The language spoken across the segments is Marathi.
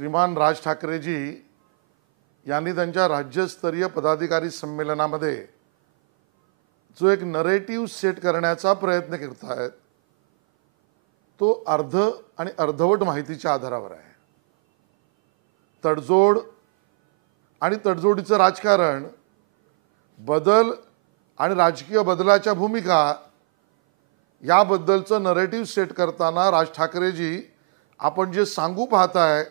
श्रीमान राज ठाकरेजी यांनी त्यांच्या राज्यस्तरीय पदाधिकारी संमेलनामध्ये जो एक नरेटिव्ह सेट करण्याचा प्रयत्न करत आहेत तो अर्ध आणि अर्धवट माहितीच्या आधारावर आहे। तडजोड आणि तडजोडीचं राजकारण, बदल आणि राजकीय बदलाच्या भूमिका याबद्दलचं नरेटिव्ह सेट करताना राज ठाकरेजी आपण जे सांगू पाहताय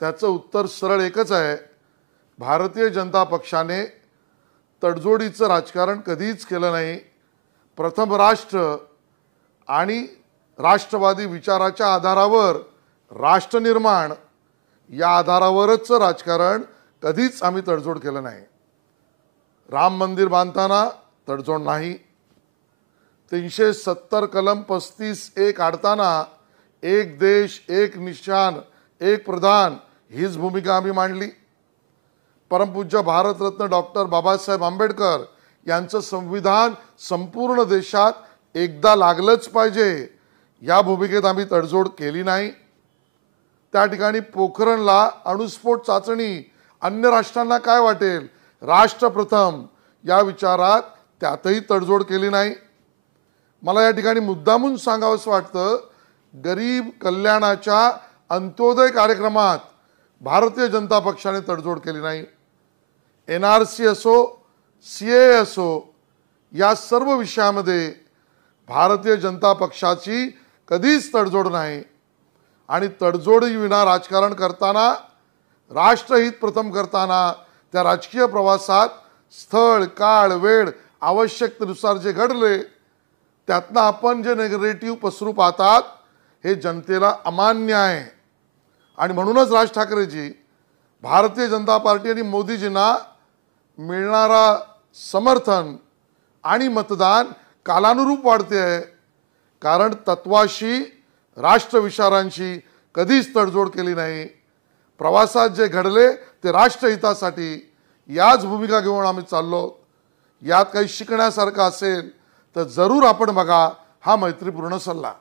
त्याचं उत्तर सरळ एकच आहे। भारतीय जनता पक्षाने तडजोडीचं राजकारण कधीच केलं नाही। प्रथम राष्ट्र आणि राष्ट्रवादी विचाराच्या आधारावर राष्ट्र निर्माण या आधारावरच राजकारण कधीच आम्ही तडजोड केलं नाही। राम मंदिर बांधताना तडजोड नाही। 370 कलम 35(1) काढताना एक देश एक निशान एक प्रधान हीच भूमिका आम्ही मांडली। परमपूज्य भारतरत्न डॉक्टर बाबासाहेब आंबेडकर यांचं संविधान संपूर्ण देशात एकदा लागलंच पाहिजे या भूमिकेत आम्ही तडजोड केली नाही। त्या ठिकाणी पोखरणला अणुस्फोट चाचणी अन्य राष्ट्रांना काय वाटेल, राष्ट्र प्रथम या विचारात त्यातही तडजोड केली नाही। मला या ठिकाणी मुद्दामून सांगावंसं वाटतं, गरीब कल्याणाच्या अंत्योदय कार्यक्रमात भारतीय जनता पक्षाने तडजोड केली नाही। NRC असो CAA असो या सर्व विषयामध्ये भारतीय जनता पक्षाची कधीच तडजोड नाही आणि तडजोडीविना राजकारण करताना, राष्ट्रहित प्रथम करताना त्या राजकीय प्रवासात स्थळ काळ वेळ आवश्यकतेनुसार जे घडले त्यातनं आपण जे नेगेटिव्ह पसरू पाहतात हे जनतेला अमान्य आहे। आणि म्हणूनच राज ठाकरेजी भारतीय जनता पार्टी आणि मोदीजींना मिळणारा समर्थन आणि मतदान कालानुरूप वाढते आहे, कारण तत्वाशी राष्ट्रविचारांशी कधीच तडजोड केली नाही। प्रवासात जे घडले ते राष्ट्रहितासाठी याच भूमिका घेऊन आम्ही चाललो। यात काही शिकण्यासारखं असेल तर जरूर आपण बघा हा मैत्रीपूर्ण सल्ला।